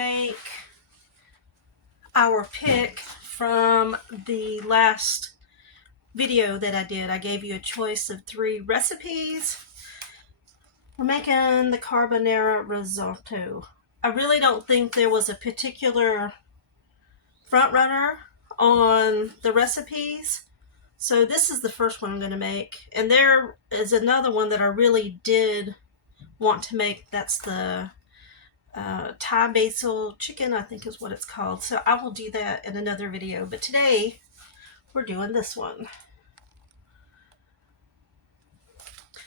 make our pick from the last video that I did. I gave you a choice of 3 recipes. We're making the Carbonara Risotto. I really don't think there was a particular front runner on the recipes. So this is the first one I'm going to make. And there is another one that I really did want to make. That's the Thai basil chicken, I think is what it's called. So I will do that in another video. But today we're doing this one.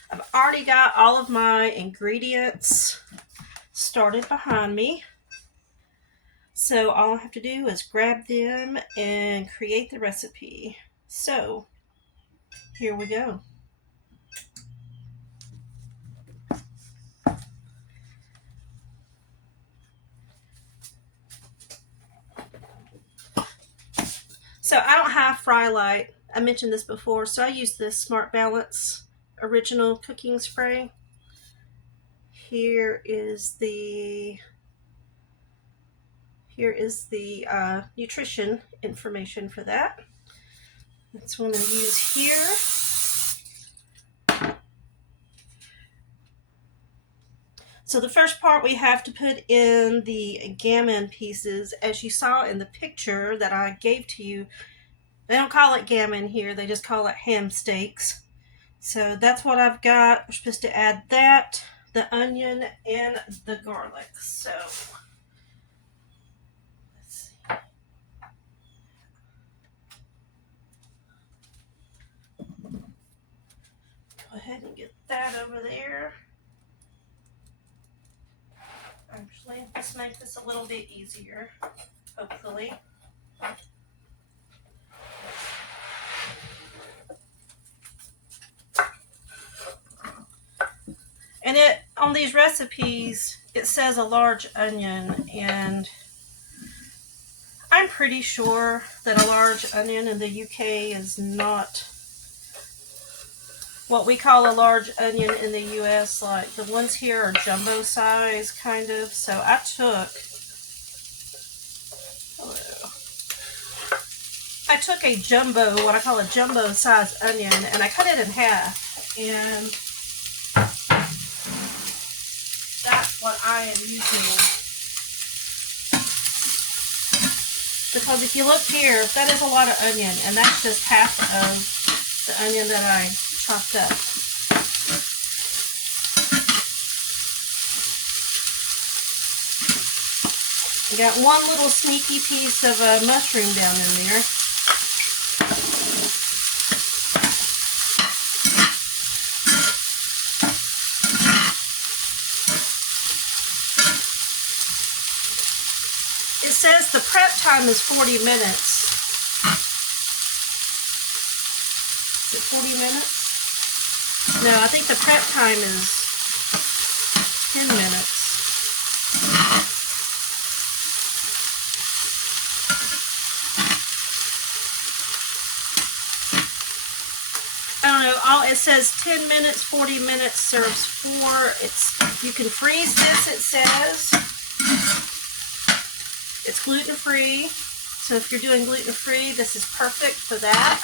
I've already got all of my ingredients started behind me. So all I have to do is grab them and create the recipe. So here we go. So I don't have Fry Light. I mentioned this before, so I use this Smart Balance Original Cooking Spray. Here is the nutrition information for that. That's what I'm going to use here. So the first part, we have to put in the gammon pieces. As you saw in the picture that I gave to you, they don't call it gammon here, they just call it ham steaks. So that's what I've got. We're supposed to add that, the onion, and the garlic. So let's see. Go ahead and get that over there. Actually, let's make this a little bit easier, hopefully. And on these recipes, it says a large onion, and I'm pretty sure that a large onion in the UK is not what we call a large onion in the US. Like the ones here are jumbo size, kind of. So I took a jumbo, what I call a jumbo size onion, and I cut it in half, and that's what I am using. Because if you look here, that is a lot of onion, and that's just half of the onion that I chopped up. I got one little sneaky piece of a mushroom down in there. It says the prep time is 40 minutes. Is it 40 minutes? No, I think the prep time is 10 minutes. I don't know. It says 10 minutes, 40 minutes, serves 4. You can freeze this, it says. It's gluten-free. So if you're doing gluten-free, this is perfect for that.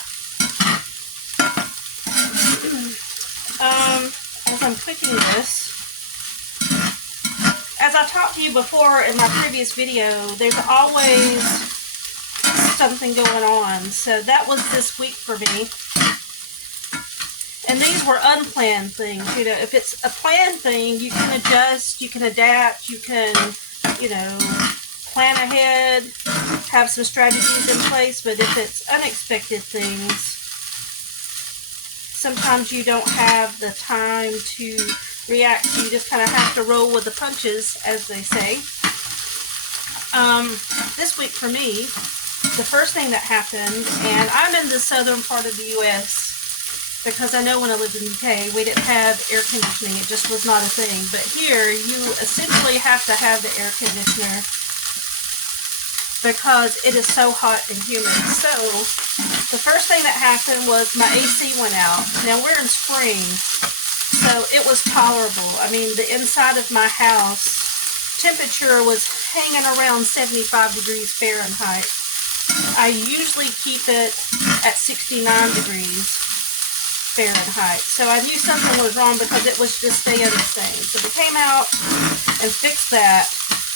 As I'm cooking this, as I talked to you before in my previous video, there's always something going on. So that was this week for me. And these were unplanned things. You know, if it's a planned thing, you can adjust, you can adapt, you can, plan ahead, have some strategies in place. But if it's unexpected things, sometimes you don't have the time to react. You just kind of have to roll with the punches, as they say. This week for me, the first thing that happened, and I'm in the southern part of the U.S., because I know when I lived in the UK, we didn't have air conditioning. It just was not a thing. But here, you essentially have to have the air conditioner because it is so hot and humid. So the first thing that happened was my AC went out. Now we're in spring, so it was tolerable. I mean, the inside of my house temperature was hanging around 75 degrees Fahrenheit. I usually keep it at 69 degrees Fahrenheit. So I knew something was wrong because it was just staying the same. So we came out and fixed that.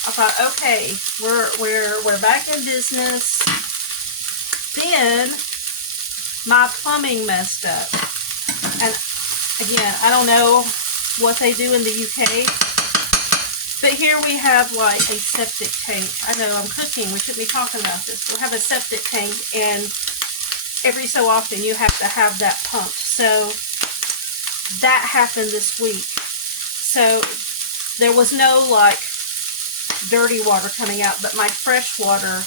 I thought, okay, we're back in business. Then my plumbing messed up. And again, I don't know what they do in the UK, but here we have like a septic tank. I know I'm cooking, we shouldn't be talking about this. We have a septic tank, and every so often you have to have that pumped. So that happened this week. So there was no like dirty water coming out, but my fresh water,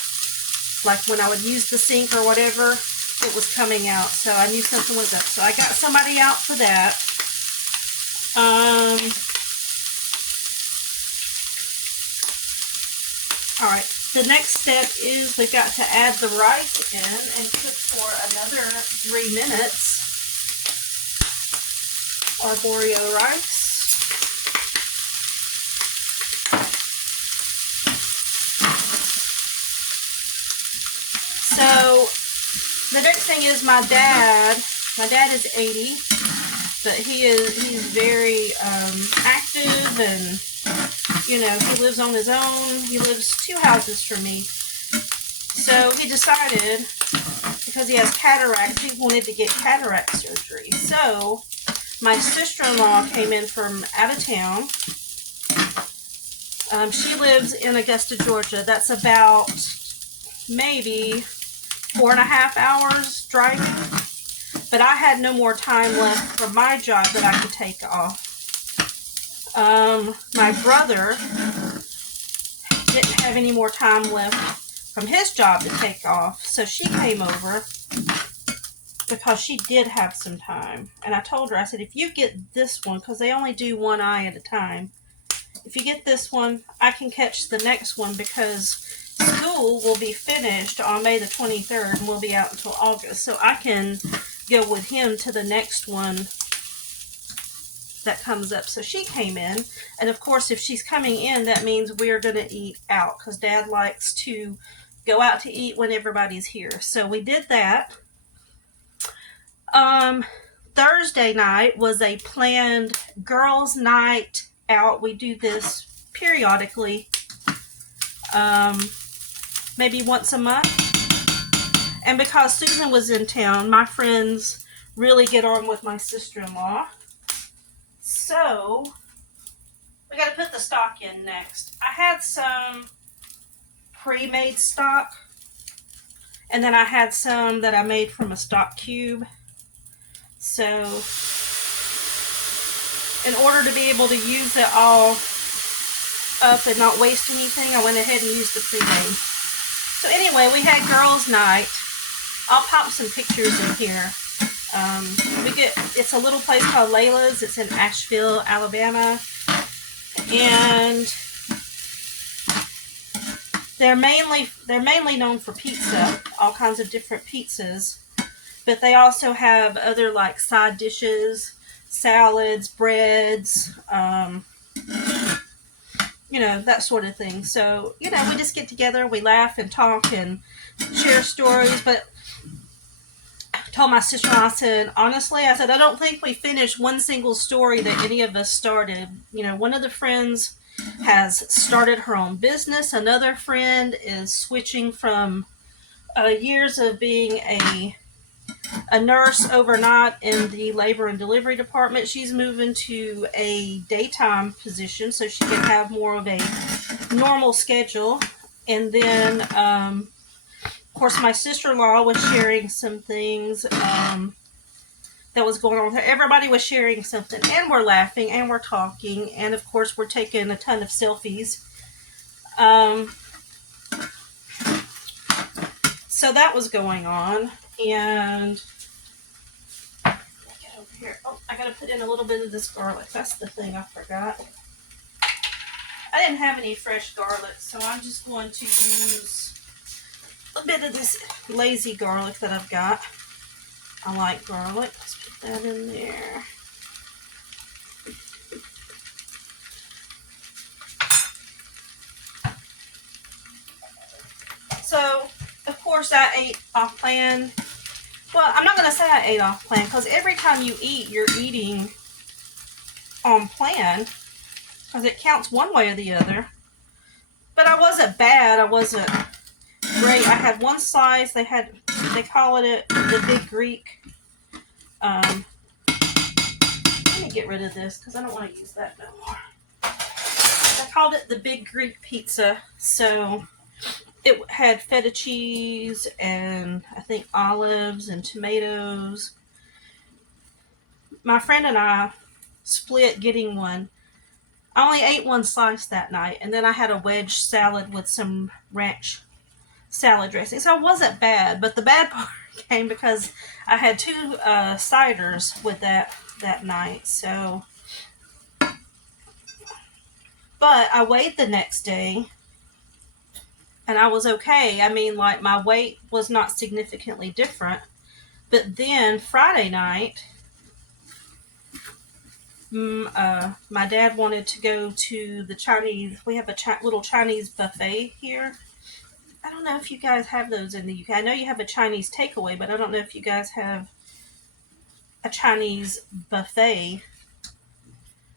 like when I would use the sink or whatever, it was coming out. So I knew something was up. So I got somebody out for that. Alright, the next step is we've got to add the rice in and cook for another 3 minutes. Arborio rice. So the next thing is my dad is 80, but he's very active, and you know, he lives on his own. He lives 2 houses from me. So he decided, because he has cataracts, he wanted to get cataract surgery. So my sister-in-law came in from out of town. She lives in Augusta, Georgia. That's about maybe 4.5 hours driving. But I had no more time left from my job that I could take off. My brother didn't have any more time left from his job to take off, so she came over because she did have some time. And I told her, I said, if you get this one, because they only do one eye at a time, if you get this one, I can catch the next one, because school will be finished on May the 23rd and we'll be out until August, so I can go with him to the next one that comes up. So she came in, and of course if she's coming in, that means we're going to eat out, because Dad likes to go out to eat when everybody's here. So we did that. Thursday night was a planned girls' night out. We do this periodically, maybe once a month. And because Susan was in town, my friends really get on with my sister-in-law. So we got to put the stock in next. I had some pre-made stock, and then I had some that I made from a stock cube. So in order to be able to use it all up and not waste anything, I went ahead and used the pre-made. So anyway, we had girls' night. I'll pop some pictures in here. It's a little place called Layla's. It's in Asheville, Alabama, and they're mainly known for pizza, all kinds of different pizzas, but they also have other like side dishes, salads, breads, you know, that sort of thing. So, you know, we just get together, we laugh and talk and share stories. But I told my sister-in-law, I said, honestly, I said, I don't think we finished one single story that any of us started. You know, one of the friends has started her own business. Another friend is switching from years of being a nurse overnight in the labor and delivery department. She's moving to a daytime position so she can have more of a normal schedule. And then, of course, my sister-in-law was sharing some things that was going on with her. Everybody was sharing something, and we're laughing and we're talking, and of course we're taking a ton of selfies. So that was going on, and get over here. Oh, I gotta put in a little bit of this garlic. That's the thing I forgot. I didn't have any fresh garlic, so I'm just going to use a bit of this lazy garlic that I've got. I like garlic. Let's put that in there. So, of course, I ate off plan. Well, I'm not going to say I ate off plan because every time you eat, you're eating on plan because it counts one way or the other. But I wasn't bad. I wasn't great. I had one slice. They call it the Big Greek. Let me get rid of this because I don't want to use that no more. They called it the Big Greek pizza. So it had feta cheese and I think olives and tomatoes. My friend and I split getting one. I only ate one slice that night, and then I had a wedge salad with some ranch salad dressing. So it wasn't bad, but the bad part came because I had 2 ciders with that night. So, but I weighed the next day, and I was okay. I mean, like, my weight was not significantly different. But then Friday night, my dad wanted to go to the Chinese. We have a little Chinese buffet here. I don't know if you guys have those in the UK. I know you have a Chinese takeaway, but I don't know if you guys have a Chinese buffet.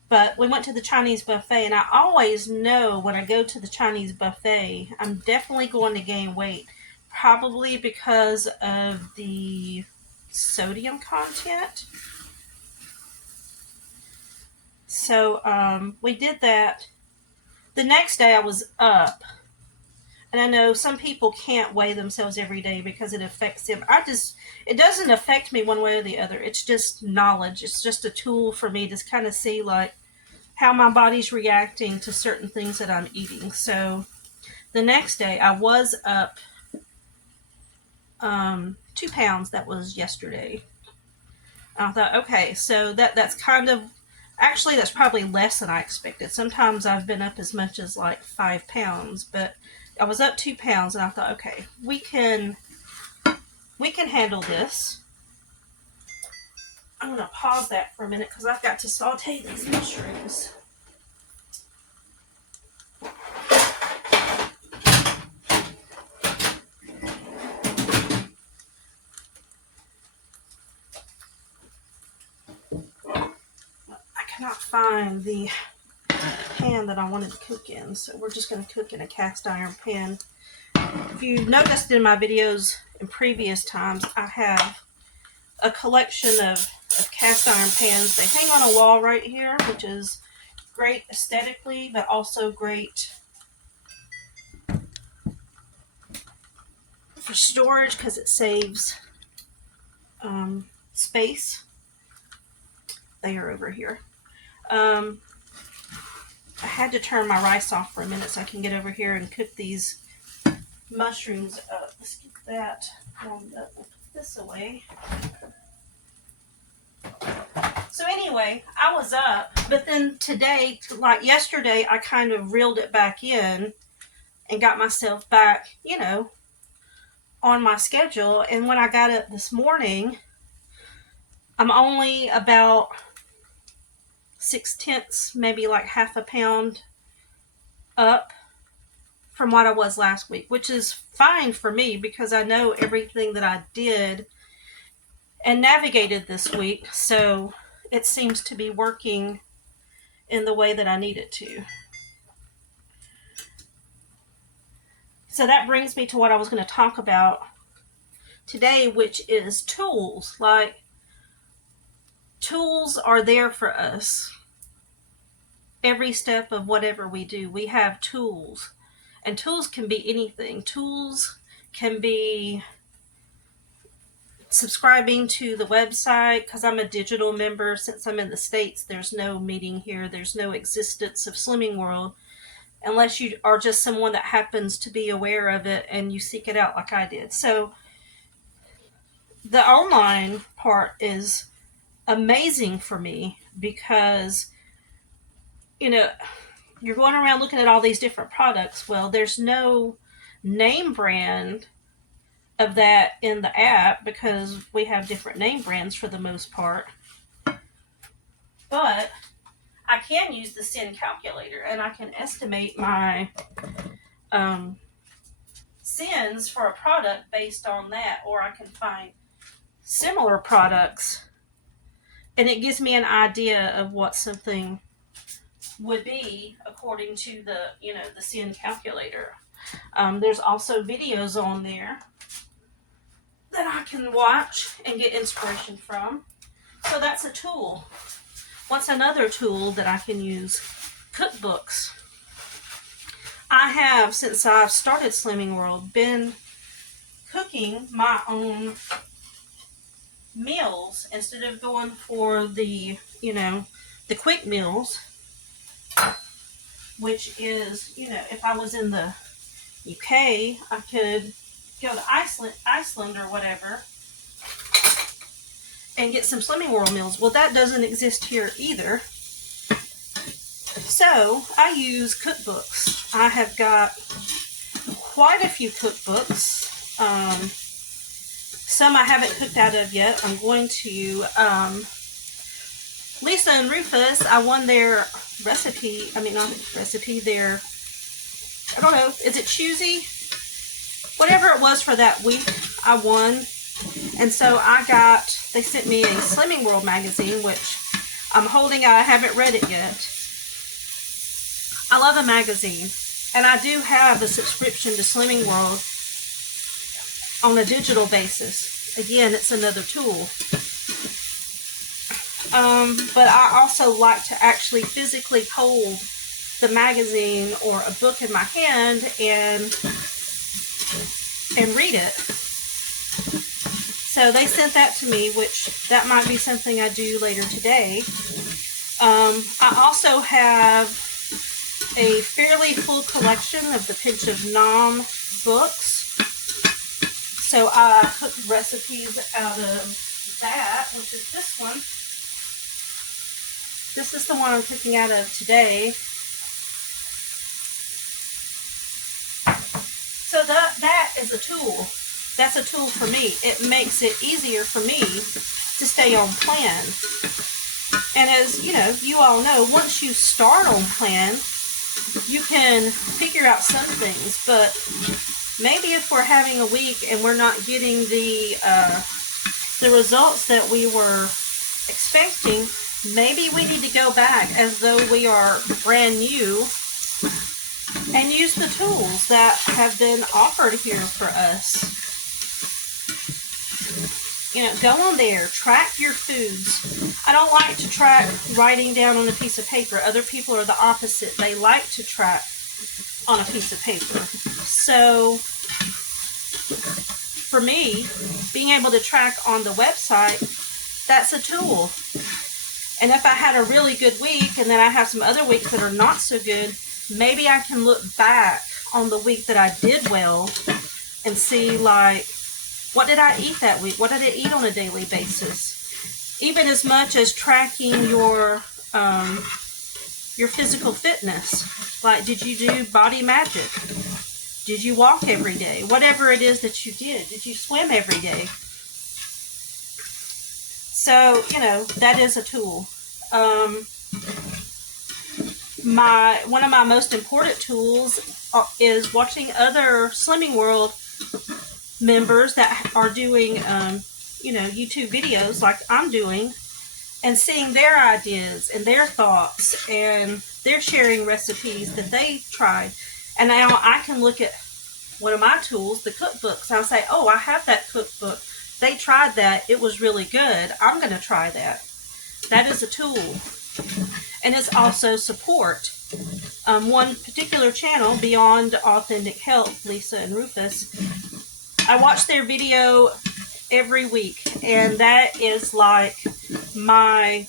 But we went to the Chinese buffet, and I always know when I go to the Chinese buffet, I'm definitely going to gain weight. Probably because of the sodium content. So we did that. The next day I was up. And I know some people can't weigh themselves every day because it affects them. It doesn't affect me one way or the other. It's just knowledge. It's just a tool for me to kind of see like how my body's reacting to certain things that I'm eating. So the next day I was up 2 pounds. That was yesterday. I thought, okay, so that's kind of, actually that's probably less than I expected. Sometimes I've been up as much as like 5 pounds, but I was up 2 pounds, and I thought, okay, we can handle this. I'm going to pause that for a minute because I've got to saute these mushrooms. I cannot find the pan that I wanted to cook in, so we're just going to cook in a cast iron pan. If you've noticed in my videos in previous times, I have a collection of cast iron pans. They hang on a wall right here, which is great aesthetically, but also great for storage because it saves space. They are over here. I had to turn my rice off for a minute so I can get over here and cook these mushrooms up. Let's get that warmed up. We'll put this away. So anyway, I was up, but then today, like yesterday, I kind of reeled it back in and got myself back, on my schedule. And when I got up this morning, I'm only about 6/10, maybe like half a pound up from what I was last week, which is fine for me because I know everything that I did and navigated this week. So it seems to be working in the way that I need it to. So that brings me to what I was going to talk about today, which is tools. Like, tools are there for us. Every step of whatever we do, we have tools. And tools can be anything. Tools can be subscribing to the website, because I'm a digital member. Since I'm in the States, there's no meeting here. There's no existence of Slimming World unless you are just someone that happens to be aware of it and you seek it out like I did. So the online part is amazing for me because, you're going around looking at all these different products. Well, there's no name brand of that in the app because we have different name brands for the most part. But I can use the sin calculator and I can estimate my sends for a product based on that, or I can find similar products, and it gives me an idea of what something would be according to the, the sin calculator. There's also videos on there that I can watch and get inspiration from. So that's a tool. What's another tool that I can use? Cookbooks. I have, since I've started Slimming World, been cooking my own meals instead of going for the, the quick meals, which is, if I was in the UK, I could go to Iceland or whatever and get some Slimming World meals. Well, that doesn't exist here either. So I use cookbooks. I have got quite a few cookbooks. Some I haven't cooked out of yet. I'm going to, Lisa and Rufus, I won their recipe, their, I don't know, is it Choosy? Whatever it was for that week, I won. And so they sent me a Slimming World magazine, which I'm holding. I haven't read it yet. I love a magazine. And I do have a subscription to Slimming World on a digital basis. Again, it's another tool. But I also like to actually physically hold the magazine or a book in my hand and read it. So they sent that to me, which that might be something I do later today. I also have a fairly full collection of the Pinch of Nom books. So I cook recipes out of that, which is this one. This is the one I'm cooking out of today. So that is a tool. That's a tool for me. It makes it easier for me to stay on plan. And as you all know, once you start on plan, you can figure out some things. But maybe if we're having a week and we're not getting the results that we were expecting, maybe we need to go back as though we are brand new and use the tools that have been offered here for us. Go on there, track your foods. I don't like to track writing down on a piece of paper. Other people are the opposite. They like to track on a piece of paper. So for me, being able to track on the website, that's a tool. And if I had a really good week and then I have some other weeks that are not so good, maybe I can look back on the week that I did well and see, like, what did I eat that week? What did I eat on a daily basis? Even as much as tracking your physical fitness. Like, did you do body magic? Did you walk every day? Whatever it is that you did. Did you swim every day? So, that is a tool. One of my most important tools is watching other Slimming World members that are doing, YouTube videos like I'm doing, and seeing their ideas and their thoughts, and they're sharing recipes that they tried. And now I can look at one of my tools, the cookbooks, and I'll say, oh, I have that cookbook. They tried that. It was really good. I'm going to try that. That is a tool. And it's also support. One particular channel, Beyond Authentic Health, Lisa and Rufus, I watch their video every week, and that is like my,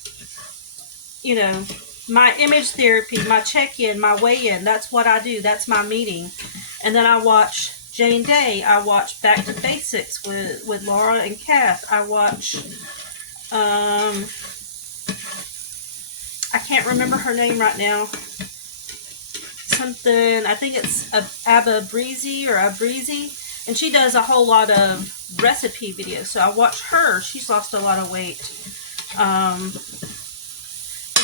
my image therapy, my check-in, my weigh-in. That's what I do. That's my meeting. And then I watch Jane Day. I watch Back to Basics with Laura and Kath. I watch, I can't remember her name right now. Something, I think it's Abba Breezy or Abreezy. And she does a whole lot of recipe videos. So I watch her. She's lost a lot of weight.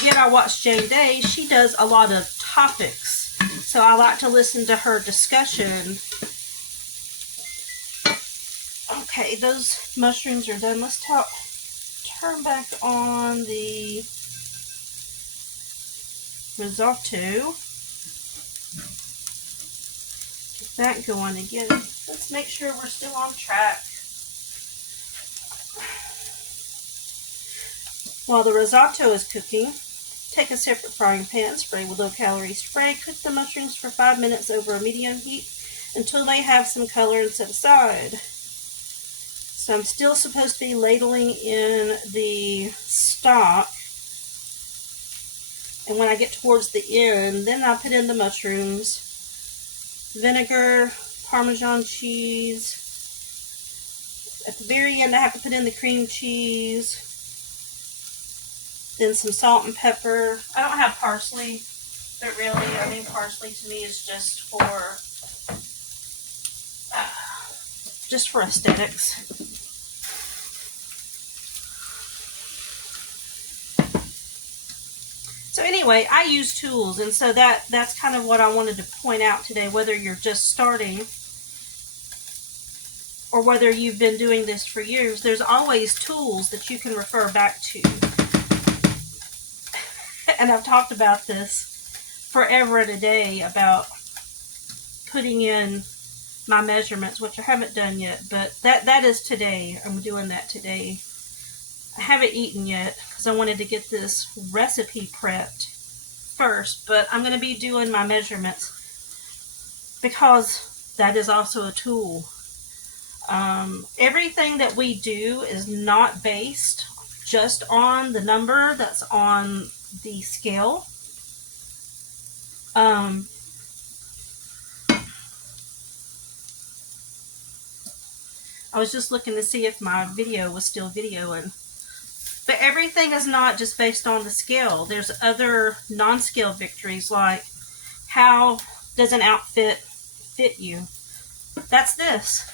Again, I watch Jane Day. She does a lot of topics. So I like to listen to her discussion Okay, those mushrooms are done. Let's turn back on the risotto. Get that going again. Let's make sure we're still on track. While the risotto is cooking, take a separate frying pan, spray with low-calorie spray. Cook the mushrooms for 5 minutes over a medium heat until they have some color and set aside. So I'm still supposed to be ladling in the stock. And when I get towards the end, then I'll put in the mushrooms, vinegar, Parmesan cheese. At the very end, I have to put in the cream cheese. Then some salt and pepper. I don't have parsley, but really, I mean, parsley to me is just for aesthetics. So anyway, I use tools, and so that's kind of what I wanted to point out today, whether you're just starting or whether you've been doing this for years. There's always tools that you can refer back to. And I've talked about this forever and a day about putting in my measurements, which I haven't done yet, but that is today. I'm doing that today. I haven't eaten yet because I wanted to get this recipe prepped first, but I'm going to be doing my measurements because that is also a tool. Everything that we do is not based just on the number that's on the scale. I was just looking to see if my video was still videoing. But everything is not just based on the scale. There's other non-scale victories, like how does an outfit fit you? That's this.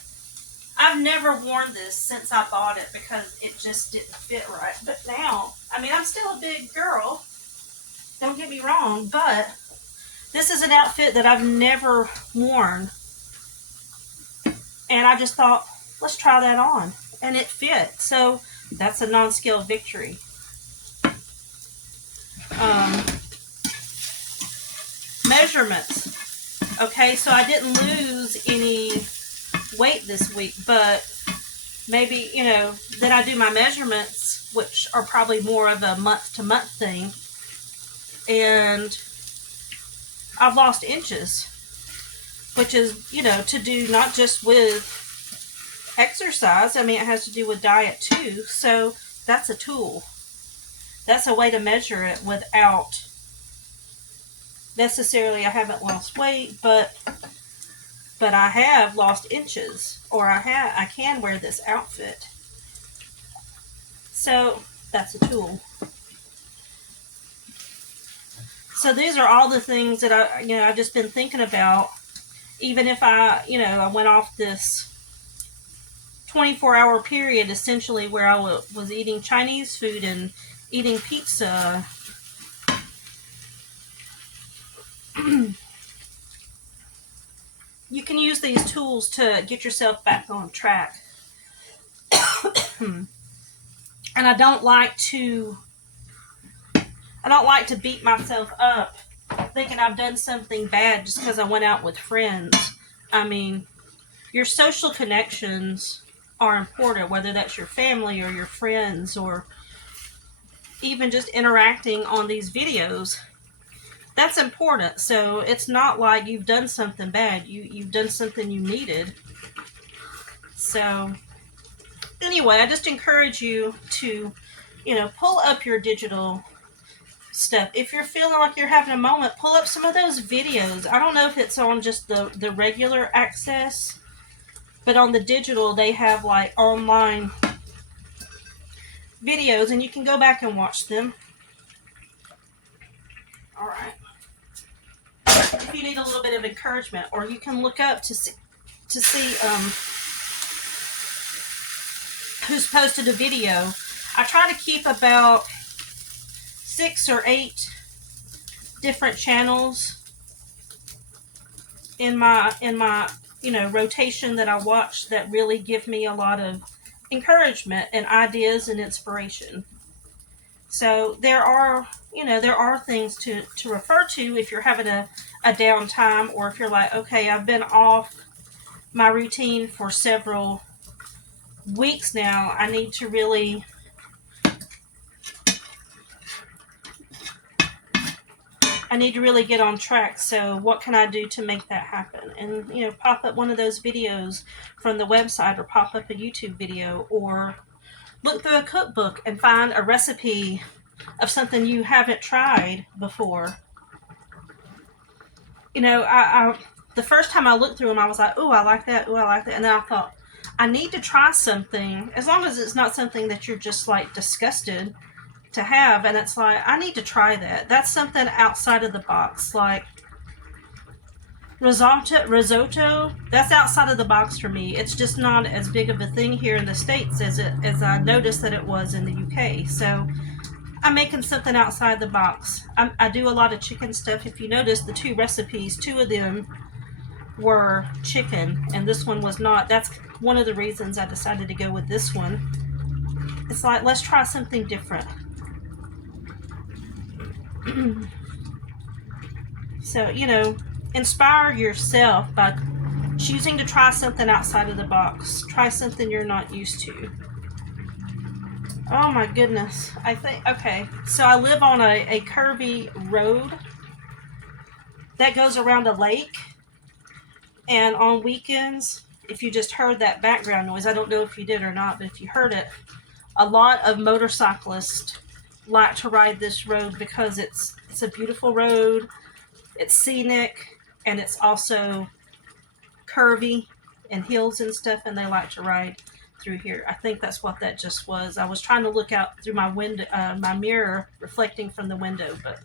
I've never worn this since I bought it because it just didn't fit right. But now, I mean, I'm still a big girl. Don't get me wrong, but this is an outfit that I've never worn. And I just thought, let's try that on. And it fit. So that's a non-scale victory. Measurements. Okay, so I didn't lose any weight this week, but maybe, you know, then I do my measurements, which are probably more of a month-to-month thing. And I've lost inches, which is, you know, to do not just with exercise. I mean, it has to do with diet too. So that's a tool. That's a way to measure it without necessarily I haven't lost weight, but I have lost inches, or I can wear this outfit. So that's a tool. So these are all the things that I've just been thinking about. Even if I went off this 24-hour period, essentially, where I was eating Chinese food and eating pizza. You can use these tools to get yourself back on track. And I don't like to beat myself up thinking I've done something bad just because I went out with friends. I mean, your social connections are important, whether that's your family or your friends or even just interacting on these videos. That's important. So it's not like you've done something bad. You've done something you needed. So anyway, I just encourage you to, pull up your digital stuff. If you're feeling like you're having a moment, pull up some of those videos. I don't know if it's on just the regular access, but on the digital, they have like online videos and you can go back and watch them. All right. If you need a little bit of encouragement, or you can look up to see who's posted a video. I try to keep about 6 or 8 different channels in my rotation that I watch that really give me a lot of encouragement and ideas and inspiration. So there are, there are things to refer to if you're having a downtime, or if you're like, okay, I've been off my routine for several weeks now. I need to really get on track. So what can I do to make that happen? And pop up one of those videos from the website, or pop up a YouTube video, or look through a cookbook and find a recipe of something you haven't tried before. I the first time I looked through them, I was like, "Oh, I like that. Oh, I like that." And then I thought, I need to try something, as long as it's not something that you're just like disgusted to have. And it's like, I need to try that. That's something outside of the box, like risotto. That's outside of the box for me. It's just not as big of a thing here in the States as I noticed that it was in the UK. So I'm making something outside the box. I do a lot of chicken stuff. If you notice, the 2 recipes, 2 of them were chicken, and this one was not. That's one of the reasons I decided to go with this one. It's like, let's try something different. So, inspire yourself by choosing to try something outside of the box. Try something you're not used to. Oh my goodness. Okay, so I live on a curvy road that goes around a lake. And on weekends, if you just heard that background noise, I don't know if you did or not, but if you heard it, a lot of motorcyclists like to ride this road because it's a beautiful road, it's scenic, and it's also curvy and hills and stuff, and they like to ride through here. I think that's what that just was. I was trying to look out through my window, my mirror reflecting from the window, but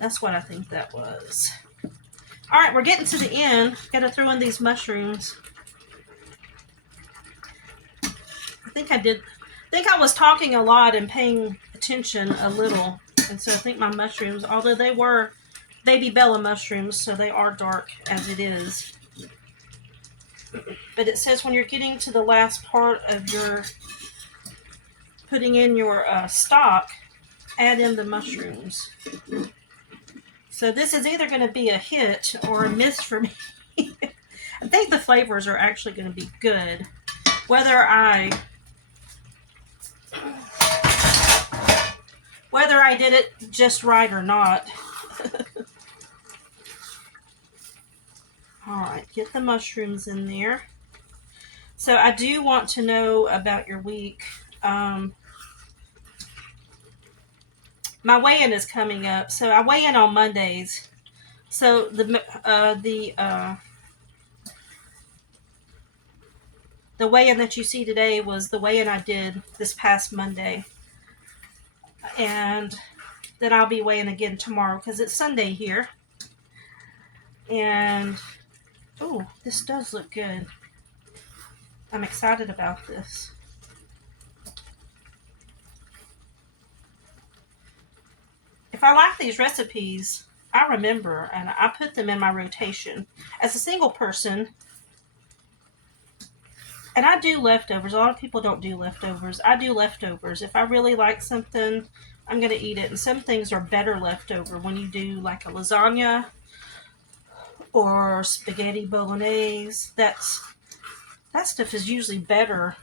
that's what I think that was. All right, we're getting to the end. Got to throw in these mushrooms. I think I was talking a lot and paying attention a little, and so I think my mushrooms, although they were baby Bella mushrooms, so they are dark as it is. But it says when you're getting to the last part of your putting in your stock, add in the mushrooms. So this is either going to be a hit or a miss for me. I think the flavors are actually going to be good. Whether I did it just right or not. Alright, get the mushrooms in there. So I do want to know about your week. My weigh-in is coming up. So I weigh in on Mondays. So the weigh-in that you see today was the weigh-in I did this past Monday. And then I'll be weighing again tomorrow because it's Sunday here. And, oh, this does look good. I'm excited about this. If I like these recipes, I remember and I put them in my rotation. As a single person, and I do leftovers. A lot of people don't do leftovers. I do leftovers. If I really like something, I'm going to eat it. And some things are better leftover. When you do like a lasagna or spaghetti bolognese, that stuff is usually better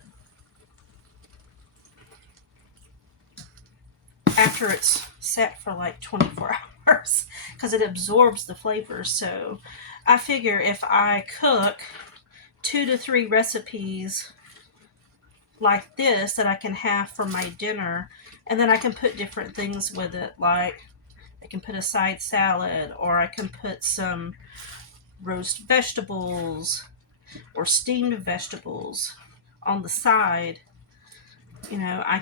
after it's set for like 24 hours because it absorbs the flavors. So I figure if I cook 2 to 3 recipes like this that I can have for my dinner, and then I can put different things with it, like I can put a side salad, or I can put some roast vegetables or steamed vegetables on the side. I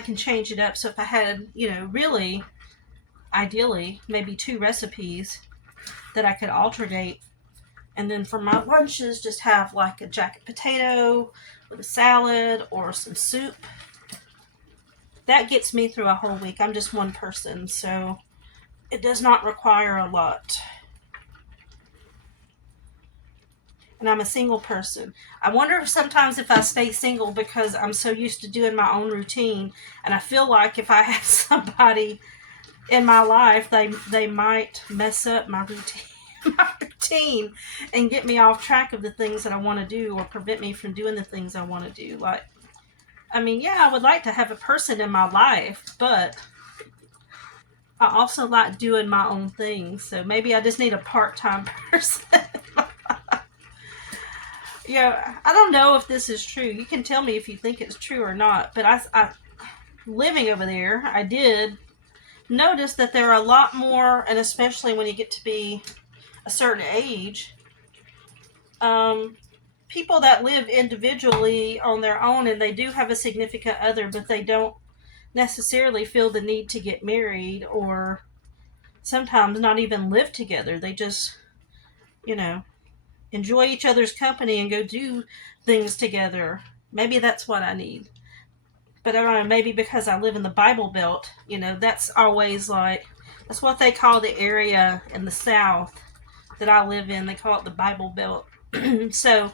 can change it up. So if I had, really ideally maybe 2 recipes that I could alternate, and then for my lunches just have like a jacket potato with a salad or some soup. That gets me through a whole week. I'm just one person, so It does not require a lot. And I'm a single person. I wonder if sometimes if I stay single because I'm so used to doing my own routine, and I feel like if I have somebody in my life, they might mess up my routine. My routine and get me off track of the things that I want to do, or prevent me from doing the things I want to do. Like, I mean, yeah, I would like to have a person in my life, but I also like doing my own things. So maybe I just need a part-time person. Yeah, I don't know if this is true. You can tell me if you think it's true or not. But I living over there, I did notice that there are a lot more, and especially when you get to be a certain age, um, people that live individually on their own, and they do have a significant other, but they don't necessarily feel the need to get married, or sometimes not even live together. They just, you know, enjoy each other's company and go do things together. Maybe that's what I need. But I don't know, maybe because I live in the Bible Belt, that's always like, that's what they call the area in the South that I live in. They call it the Bible Belt. So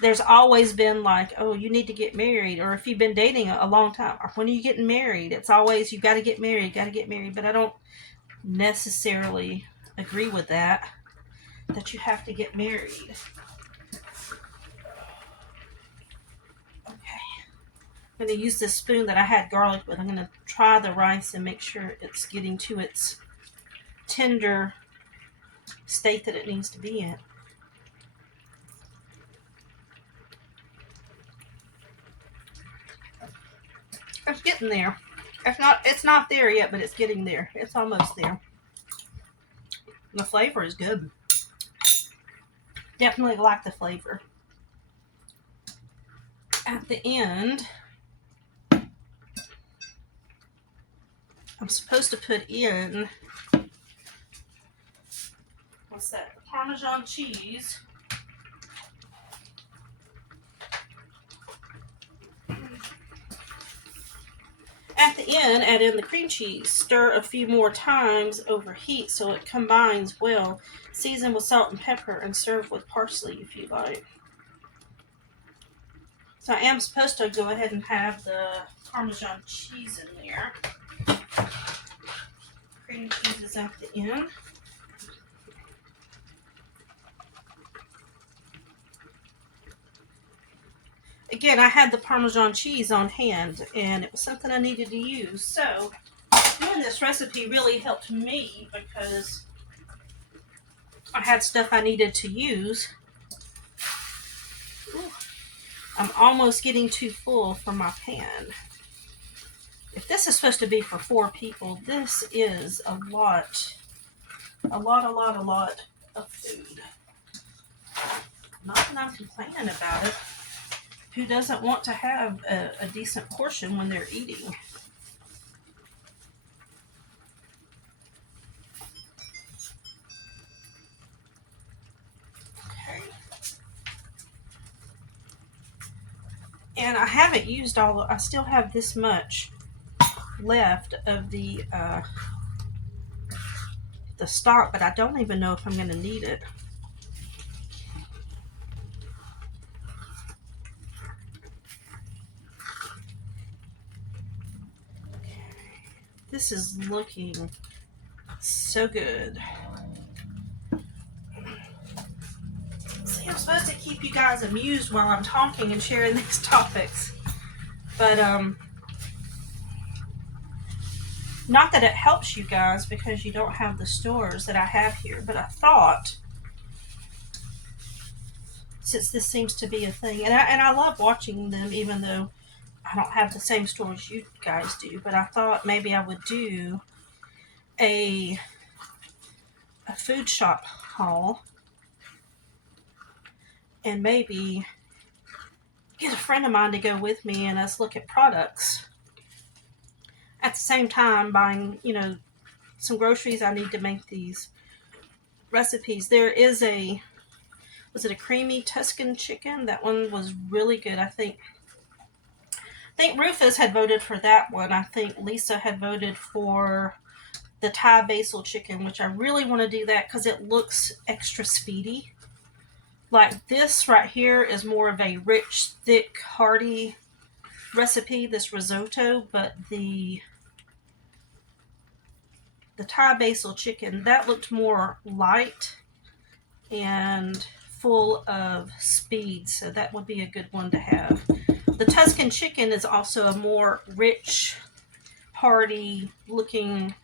there's always been like, oh, you need to get married. Or if you've been dating a long time, or when are you getting married? It's always, you got to get married, got to get married. But I don't necessarily agree with that you have to get married. Okay. I'm going to use this spoon that I had garlic with. I'm going to try the rice and make sure it's getting to its tender state that it needs to be in. It's getting there. It's not there yet, but it's getting there. It's almost there. The flavor is good. Definitely like the flavor. At the end, I'm supposed to put in, what's that? Parmesan cheese. At the end, add in the cream cheese. Stir a few more times over heat so it combines well. Season with salt and pepper and serve with parsley if you like. So I am supposed to go ahead and have the Parmesan cheese in there. Cream cheese is at the end. Again, I had the Parmesan cheese on hand, and it was something I needed to use. So doing this recipe really helped me because I had stuff I needed to use. Ooh, I'm almost getting too full for my pan. If this is supposed to be for 4 people, this is a lot of food. Not that I'm complaining about it. Who doesn't want to have a decent portion when they're eating? Okay. And I haven't used I still have this much left of the stock, but I don't even know if I'm going to need it. This is looking so good. See, I'm supposed to keep you guys amused while I'm talking and sharing these topics. But, not that it helps you guys because you don't have the stores that I have here, but I thought, since this seems to be a thing, and I love watching them even though I don't have the same stores you guys do, but I thought maybe I would do a food shop haul and maybe get a friend of mine to go with me and us look at products at the same time, buying, some groceries I need to make these recipes. There is was it a creamy Tuscan chicken? That one was really good. I think Rufus had voted for that one. I think Lisa had voted for the Thai basil chicken, which I really want to do that because it looks extra speedy. Like this right here is more of a rich, thick, hearty recipe, this risotto, but the Thai basil chicken, that looked more light and full of speed, so that would be a good one to have. The Tuscan chicken is also a more rich, hearty looking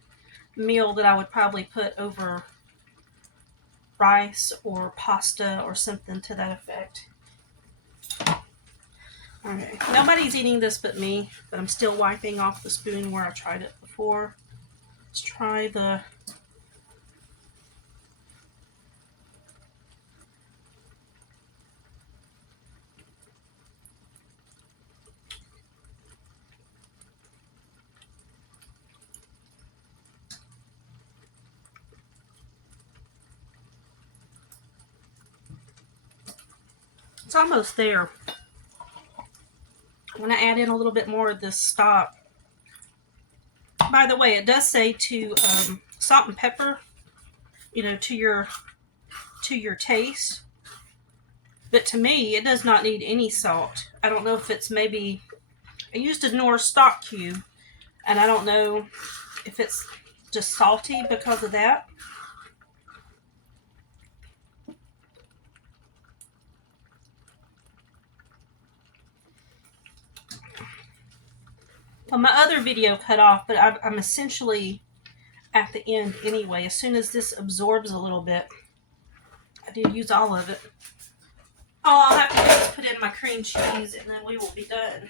meal that I would probably put over rice or pasta or something to that effect. Okay, nobody's eating this but me, but I'm still wiping off the spoon where I tried it before. Let's try the... It's almost there. I'm going to add in a little bit more of this stock. By the way, it does say to salt and pepper, you know, to your taste. But to me, it does not need any salt. I don't know if it's maybe... I used a Knorr stock cube, and I don't know if it's just salty because of that. Well, my other video cut off, but I'm essentially at the end anyway. As soon as this absorbs a little bit, I did use all of it. All I'll have to do is put in my cream cheese, and then we will be done.